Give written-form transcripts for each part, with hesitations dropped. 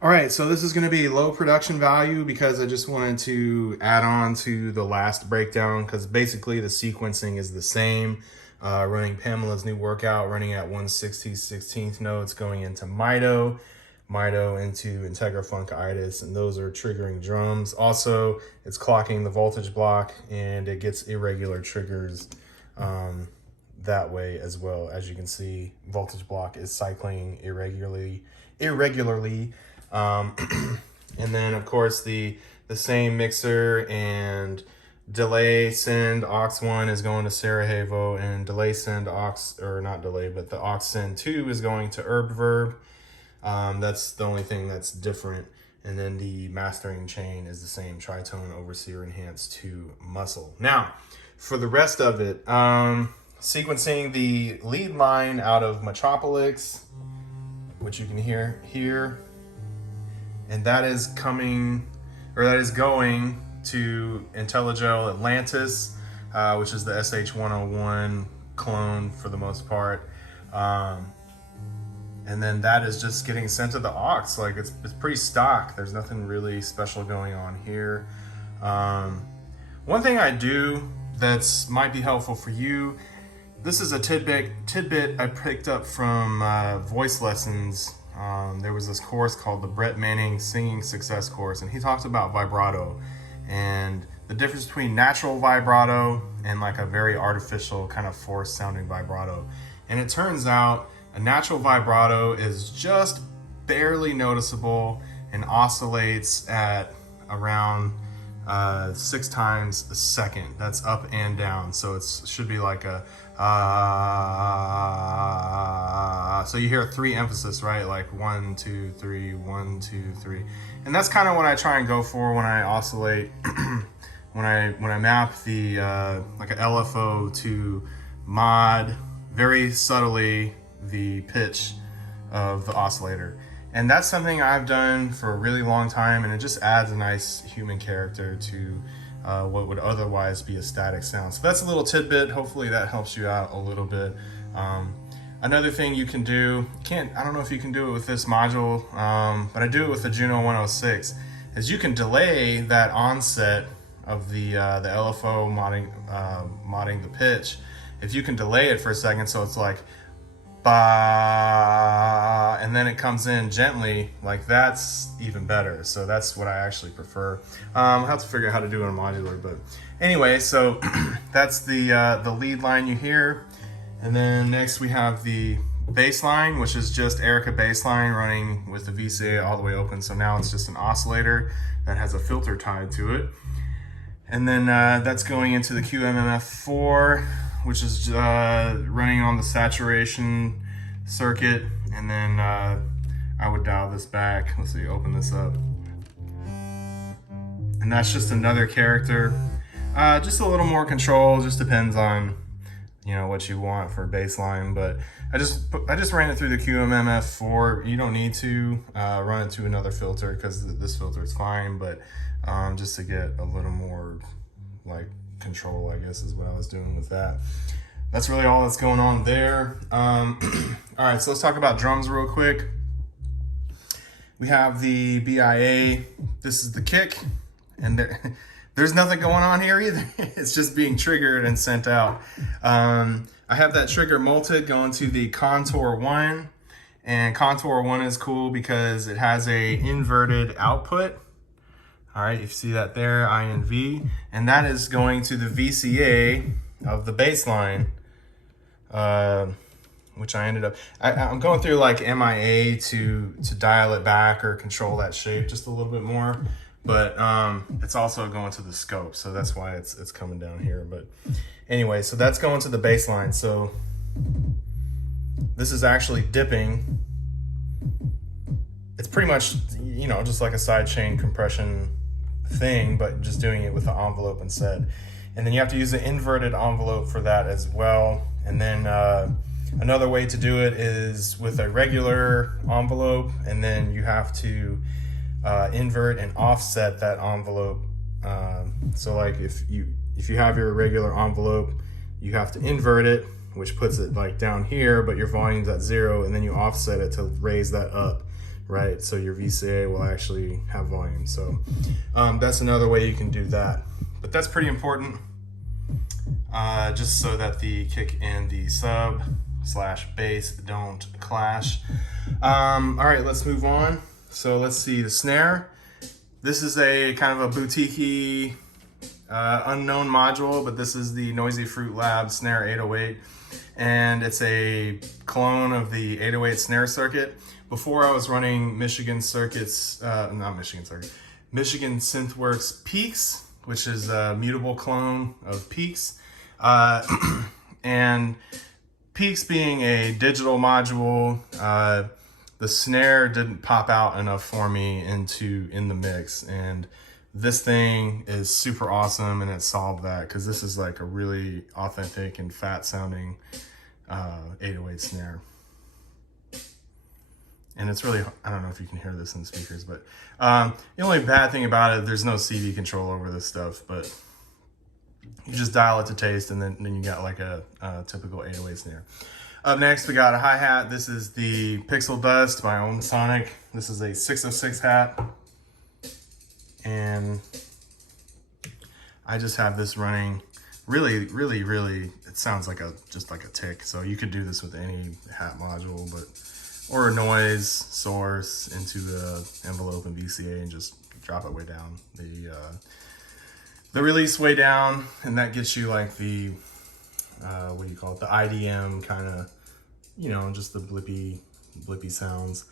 All right, so this is going to be low production value because I just wanted to add on to the last breakdown because basically the sequencing is the same. Running Pamela's new workout, running at 1/16th notes, going into Mido into Integra Funkitis, and those are triggering drums. Also, it's clocking the voltage block and it gets irregular triggers that way as well. As you can see, voltage block is cycling irregularly. And then of course the same mixer and delay send aux1 is going to Sarajevo, and delay send aux, or not delay, but the aux send 2 is going to Verb. That's the only thing that's different. And then the mastering chain is the same, tritone overseer enhanced to muscle. Now for the rest of it, sequencing the lead line out of Metropolis, which you can hear here, and that is going to IntelliGel Atlantis, which is the SH101 clone for the most part. And then that is just getting sent to the aux. Like it's pretty stock. There's nothing really special going on here. One thing I do that's might be helpful for you, this is a tidbit I picked up from voice lessons. There was this course called the Brett Manning Singing Success Course, and he talked about vibrato and the difference between natural vibrato and like a very artificial kind of forced sounding vibrato. And it turns out a natural vibrato is just barely noticeable and oscillates at around 6 times a second. That's up and down. So it should be like a so you hear 3 emphasis, right? Like 1, 2, 3, 1, 2, 3. And that's kind of what I try and go for when I oscillate, when I map the like a LFO to mod very subtly the pitch of the oscillator. And that's something I've done for a really long time, and it just adds a nice human character to what would otherwise be a static sound. So that's a little tidbit. Hopefully that helps you out a little bit. Another thing you can do, I don't know if you can do it with this module, but I do it with the Juno 106, is you can delay that onset of the LFO modding the pitch. If you can delay it for a second, so it's like ba, and then it comes in gently, like that's even better. So that's what I actually prefer. I'll have to figure out how to do it on modular, but anyway, so that's the lead line you hear. And then next we have the bass line, which is just Erica bass line running with the VCA all the way open. So now it's just an oscillator that has a filter tied to it. And then that's going into the QMMF4, which is running on the saturation circuit. And then I would dial this back. Let's see, open this up. And that's just another character. Just a little more control, just depends on what you want for baseline, but I just ran it through the QMMF4. You don't need to run it to another filter because this filter is fine, but just to get a little more like control, I guess is what I was doing with that. That's really all that's going on there. All right, so let's talk about drums real quick. We have the BIA. This is the kick, and there's nothing going on here either. It's just being triggered and sent out. I have that trigger molted going to the Contour 1, and Contour 1 is cool because it has a inverted output. All right, you see that there, INV, and that is going to the VCA of the bass line, which I ended up, I'm going through like MIA to dial it back or control that shape just a little bit more. But it's also going to the scope, so that's why it's coming down here. But anyway, so that's going to the bass line. So this is actually dipping. It's pretty much, just like a sidechain compression thing, but just doing it with the envelope instead. And then you have to use an inverted envelope for that as well. And then another way to do it is with a regular envelope, and then you have to invert and offset that envelope. So like if you have your regular envelope, you have to invert it, which puts it like down here, but your volume's at 0, and then you offset it to raise that up. right? So your VCA will actually have volume. So that's another way you can do that. But that's pretty important, just so that the kick and the sub / bass don't clash. All right, let's move on. So let's see the snare. This is a kind of a boutique-y, unknown module, but this is the Noisy Fruit Lab Snare 808, and it's a clone of the 808 snare circuit. Before I was running Michigan Synthworks Peaks, which is a mutable clone of Peaks, and Peaks being a digital module, the snare didn't pop out enough for me in the mix, and this thing is super awesome, and it solved that, because this is like a really authentic and fat sounding 808 snare. And it's really, I don't know if you can hear this in the speakers, but the only bad thing about it, there's no CD control over this stuff, but you just dial it to taste, and then you got like a typical 808 snare. Up next, we got a hi-hat. This is the Pixel Dust by Ohm Sonic. This is a 606 hat. And I just have this running really, it sounds like just like a tick. So you could do this with any hat module, or a noise source into the envelope and VCA and just drop it way down. The release way down, and that gets you like the, what do you call it? The IDM kind of, just the blippy sounds.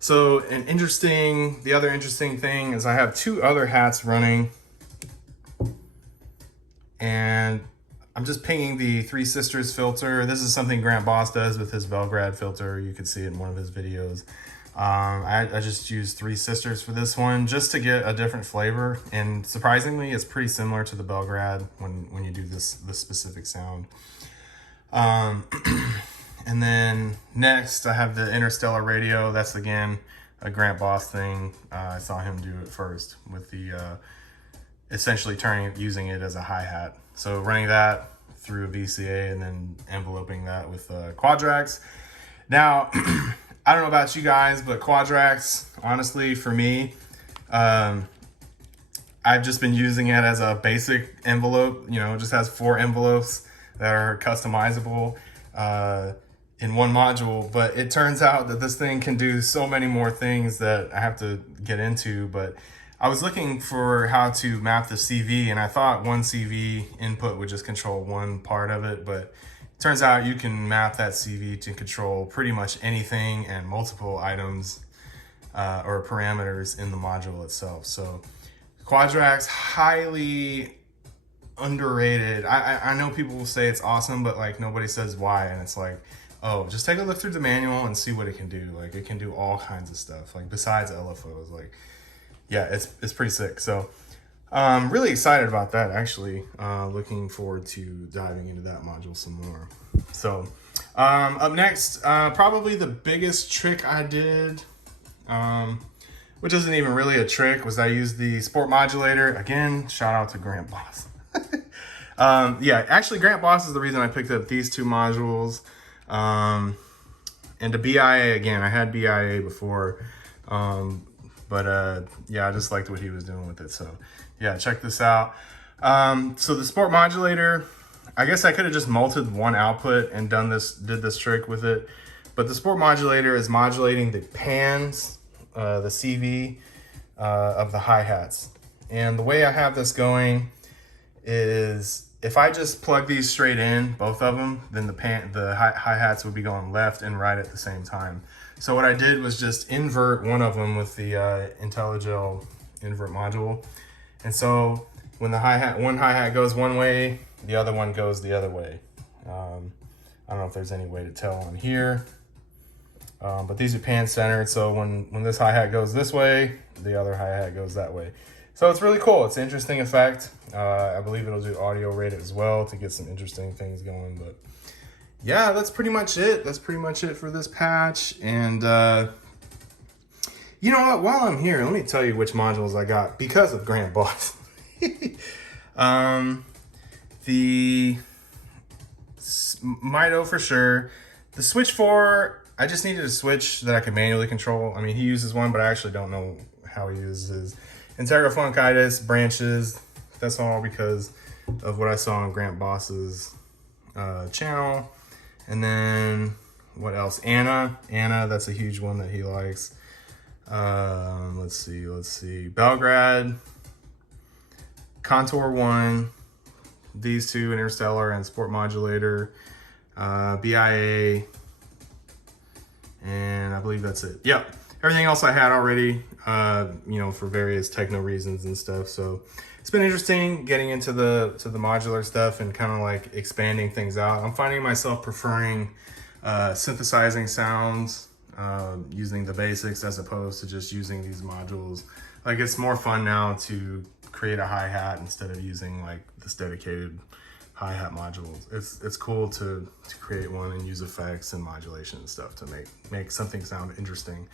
So the other interesting thing is I have two other hats running, and I'm just pinging the Three Sisters filter. This is something Grant Boss does with his Belgrade filter. You could see it in one of his videos. I just used Three Sisters for this one just to get a different flavor, and surprisingly, it's pretty similar to the Belgrade when you do this specific sound. And then next, I have the Interstellar Radio. That's again a Grant Boss thing. I saw him do it first with the essentially using it as a hi-hat. So running that through a VCA and then enveloping that with Quadrax. Now, I don't know about you guys, but Quadrax, honestly, for me, I've just been using it as a basic envelope. It just has 4 envelopes that are customizable in one module. But it turns out that this thing can do so many more things that I have to get into. But I was looking for how to map the CV, and I thought one CV input would just control one part of it, but turns out you can map that CV to control pretty much anything and multiple items or parameters in the module itself. So Quadrax, highly underrated. I know people will say it's awesome, but like nobody says why, and it's like, oh, just take a look through the manual and see what it can do. Like it can do all kinds of stuff, like besides LFOs. Like, yeah, it's pretty sick. So really excited about that, actually. Looking forward to diving into that module some more. So up next, probably the biggest trick I did, which isn't even really a trick, was I used the Sport Modulator. Again, shout out to Grant Boss. Yeah, actually Grant Boss is the reason I picked up these two modules. And the BIA, again, I had BIA before, but yeah, I just liked what he was doing with it. So yeah, check this out. So the Sport Modulator, I guess I could have just multed one output and did this trick with it, but the Sport Modulator is modulating the pans, the CV of the hi-hats. And the way I have this going is if I just plug these straight in, both of them, then the hi-hats would be going left and right at the same time. So what I did was just invert one of them with the IntelliGel invert module. And so when the one hi-hat goes one way, the other one goes the other way. I don't know if there's any way to tell on here, but these are pan centered. So when this hi-hat goes this way, the other hi-hat goes that way. So it's really cool. It's an interesting effect. I believe it'll do audio rated as well to get some interesting things going. But yeah, that's pretty much it. That's pretty much it for this patch. And you know what? While I'm here, let me tell you which modules I got because of Grant Boss. The Mito for sure. The Switch 4, I just needed a switch that I could manually control. I mean, he uses one, but I actually don't know how he uses his integral funkitis branches. That's all because of what I saw on Grant Boss's channel. And then what else? Anna, that's a huge one that he likes. Let's see. Belgrade, Contour 1, these two, Interstellar and Sport Modulator, BIA, and I believe that's it. Yep. Everything else I had already, you know, for various techno reasons and stuff. So it's been interesting getting into the modular stuff and kind of like expanding things out. I'm finding myself preferring synthesizing sounds using the basics as opposed to just using these modules. Like, it's more fun now to create a hi-hat instead of using like this dedicated hi-hat modules. It's cool to create one and use effects and modulation and stuff to make something sound interesting.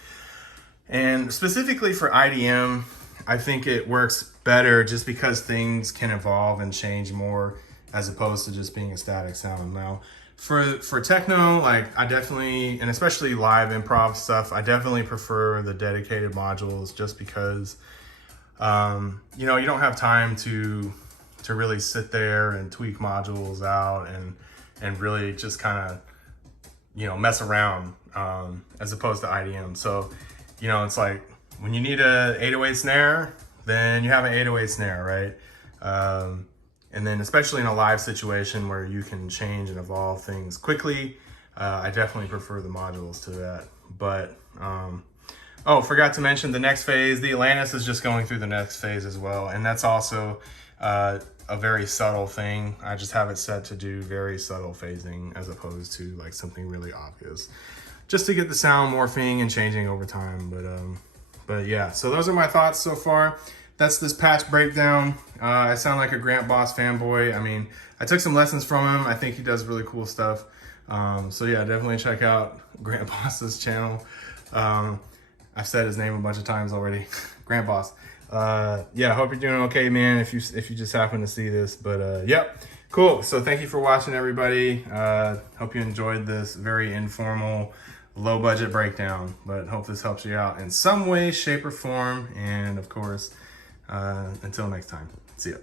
And specifically for IDM, I think it works better just because things can evolve and change more as opposed to just being a static sound. Now, for techno, like, I definitely, and especially live improv stuff, I definitely prefer the dedicated modules just because, you know, you don't have time to really sit there and tweak modules out and really just kind of, you know, mess around as opposed to IDM. So, you know, it's like when you need a 808 snare, then you have an 808 snare, right? And then especially in a live situation where you can change and evolve things quickly, I definitely prefer the modules to that. But, oh, forgot to mention the next phase. The Atlantis is just going through the next phase as well. And that's also a very subtle thing. I just have it set to do very subtle phasing as opposed to like something really obvious, just to get the sound morphing and changing over time. But yeah, so those are my thoughts so far. That's this patch breakdown. I sound like a Grant Boss fanboy. I mean, I took some lessons from him. I think he does really cool stuff. So yeah, definitely check out Grant Boss's channel. I've said his name a bunch of times already. Grant Boss. Yeah, hope you're doing okay, man, if you just happen to see this. But yep, cool. So thank you for watching, everybody. Hope you enjoyed this very informal, low budget breakdown, but hope this helps you out in some way, shape, or form. And of course, until next time, see ya.